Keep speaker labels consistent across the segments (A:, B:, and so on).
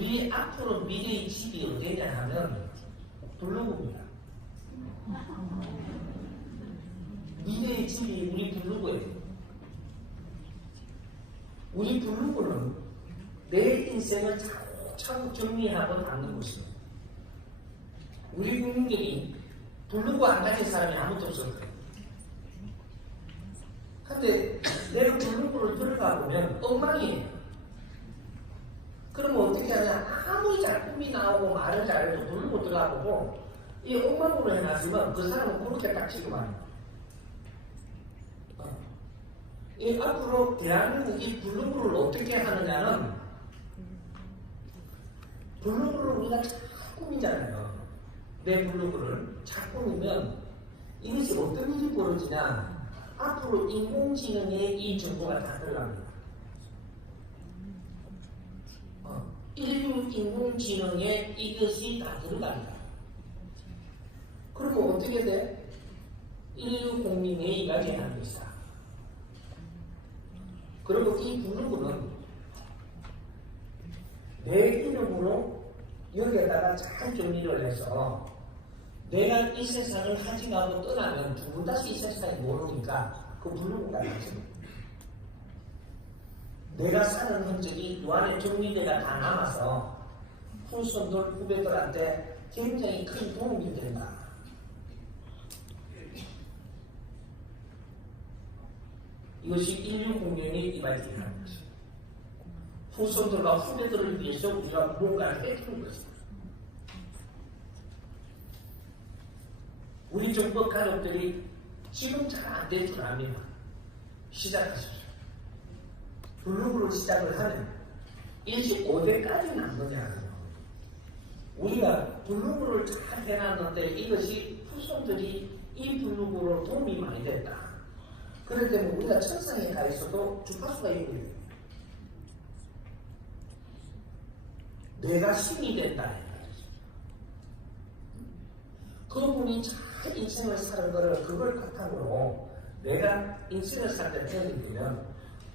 A: 우리 앞으로 미래의 집이 어디냐 하면 블루구입니다. 미래의 집이 우리 블루구예요. 우리 블루구는 내 인생을 차곡차곡 정리하고 담는 곳입니다. 우리 국민들이 블루구 안 가진 사람이 아무도 없을 거예요. 근데 내가 블루구를 들어가 보면 엉망이에요. 그러면 어떻게 하냐? 아무리 잘 꿈이 나오고 말을 잘해도 블루구 들어가 보고 이 엉망으로 해놨으면 그 사람은 그렇게 딱 지금 하는 거예요. 어. 이 앞으로 대한민국이 블루구를 어떻게 하느냐는 블루구를 우리가 꾸미잖아요. 내 자꾸 꾸미면 이것이 어떤 일이 벌어지냐 앞으로 인공지능에 이 정보가 다 들어갑니다. 어, 인류 인공지능에 이것이 다 들어갑니다. 그러면 어떻게 돼? 인류 국민의 이야기 하는 것이다. 그리고 이 블루구는 내 이름으로 여기에다가 잘 정리를 해서 내가 이 세상을 하직하고 떠나면 두분 다시 이 세상에 모르니까 그 블루구가 나지. 내가 사는 흔적이 요 안에 정리대가 다 남아서 후손들, 후배들한테 굉장히 큰 도움이 된다. 이것이 인류 공연의 이발이라는 것입니다. 후손들과 후배들을 위해서 우리가 뭔가를 해주는 것입니다. 우리 정부 가족들이 지금 잘 안 될 줄 압니다. 시작하십시오. 블루블루 시작을 하면 25대까지는 안 거냐고요. 우리가 블루블루를 잘 해놨는데 이것이 후손들이 이 블루블루로 도움이 많이 됐다. 그렇기 때문에 우리가 천상에 가 있어도 주파수가 있는 거예요. 내가 신이 된다. 그분이 잘 인생을 사는 거를 그걸 바탕으로 내가 인생을 살때 되면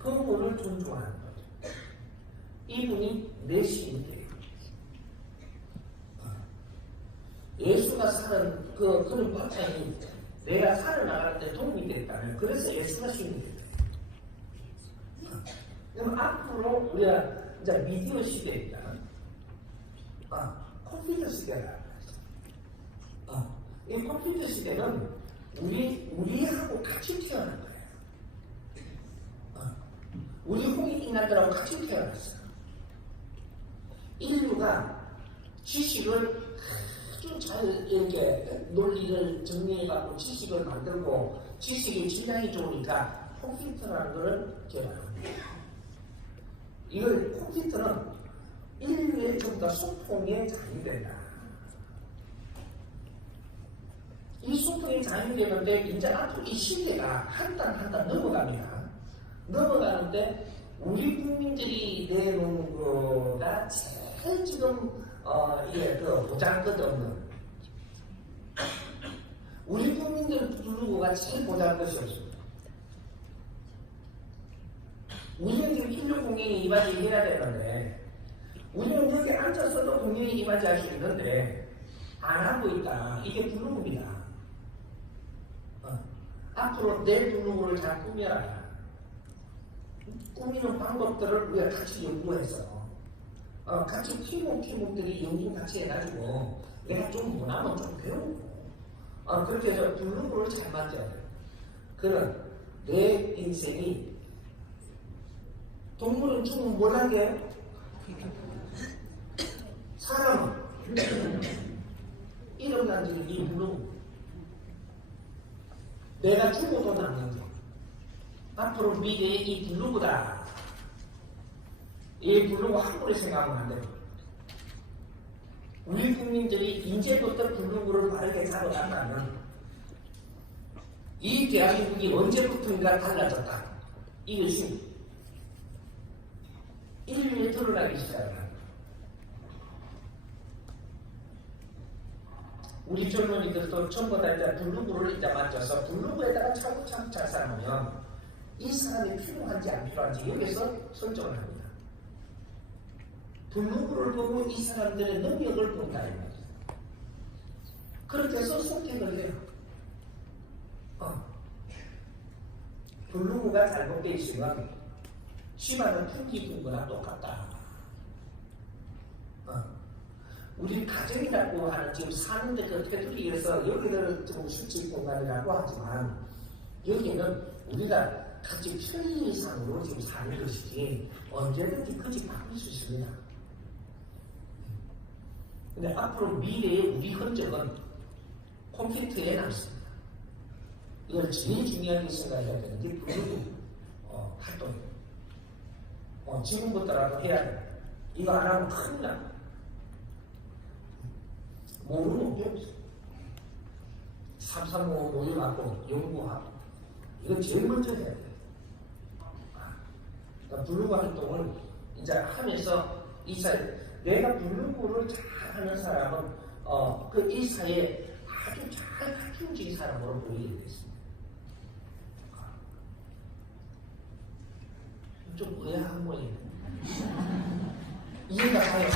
A: 그분을 존중하는 거죠. 이분이 내 신이 돼요. 예수가 사는 그 그런 바탕이 내가 살아나갈 때 도움이 됐다면 그래서 예수가 신이 됐다. 그럼 앞으로 우리가 이제 미디어 시대입니다. 아, 컴퓨터 시대라. 아, 이 컴퓨터 시대는 우리, 우리하고 같이 태어난 우리 홍익인간들하고 같이 태어났어요. 인류가 지식을 아주 잘 이렇게 논리를 정리해갖고 지식을 만들고 지식의 질량이 좋으니까 컴퓨터라는 것을 개발합니다. 이걸 컴퓨터는 인류의 좀더 소통의 장이 된다. 이 소통의 장이 되는데 이제 앞으로 이 시대가 한 단 한 단 넘어갑니다. 넘어가는 데 우리 국민들이 내놓은 거가 제일 지금 어, 이게 그 보장것 없는 우리 국민들 부르고가 제일 보장것이 없습니다. 우리는 지금 인류 공연에 이바지 해야 되는데 우리는 여기 앉아서도 공연에 이바지 할 수 있는데 안 하고 있다. 이게 블루입니다. 어. 앞으로 내 블루를 잘 꾸며라. 꾸미는 방법들을 우리가 같이 연구해서 어, 같이 팀목 팀목들이 연구 같이 해가지고 내가 좀 못하면 좀 배우고 어, 그렇게 해서 블루를 잘 만져야 돼요. 그런 내 인생이 동물은 죽으면 뭘 하게? 사람은 일어난 지는 이 블루 내가 죽어도 남는 거 앞으로 미래의 이 블루보다 이 블루가 함부로 생각하면 안 돼요. 우리 국민들이 이제부터 블루를 바르게 잡아간다면 이 대한민국이 언제부터인가 달라졌다. 이것이 인류에 드러나기 시작합니다. 우리 젊은이들도 전부 다 이제 블루구를 이제 만져서 블루구에다가 차곡차곡 잘 살면 이 사람이 필요한지 안 필요한지 여기서 설정을 합니다. 블로그를 보고 이 사람들의 능력을 본다. 그렇게 해서 선택을 해요. 어. 블로그가 잘못되어 있으면 집안은 풍기는 거나 똑같다. 어. 우리 가정이라고 하는 지금 사는데 그 테두리에서 여기는 좀 수직 공간이라고 하지만 여기는 우리가 같이 편의상으로 지금 사는 것이지 언제든지 그집 바꿀 수 있습니다. 근데 앞으로 미래의 우리 흔적은 콘크리트에 남습니다. 이걸 제일 중요하게 생각해야 되는 게 블루도 어, 활동이에요. 어, 지금부터라도 해야 돼. 이거 안 하면 큰일 나. 모르는 게 없어. 삼삼오 모임하고 연구하고 이건 제일 먼저 해야 돼. 아, 그러니까 블루그 활동을 이제 하면서 이 사회 내가 블루그를 잘 하는 사람은 어, 그 이 사회에 아주 잘 갖춘지 사람으로 보이게 됐습니다. 아, 좀 의아한 모양. 이해가 가요.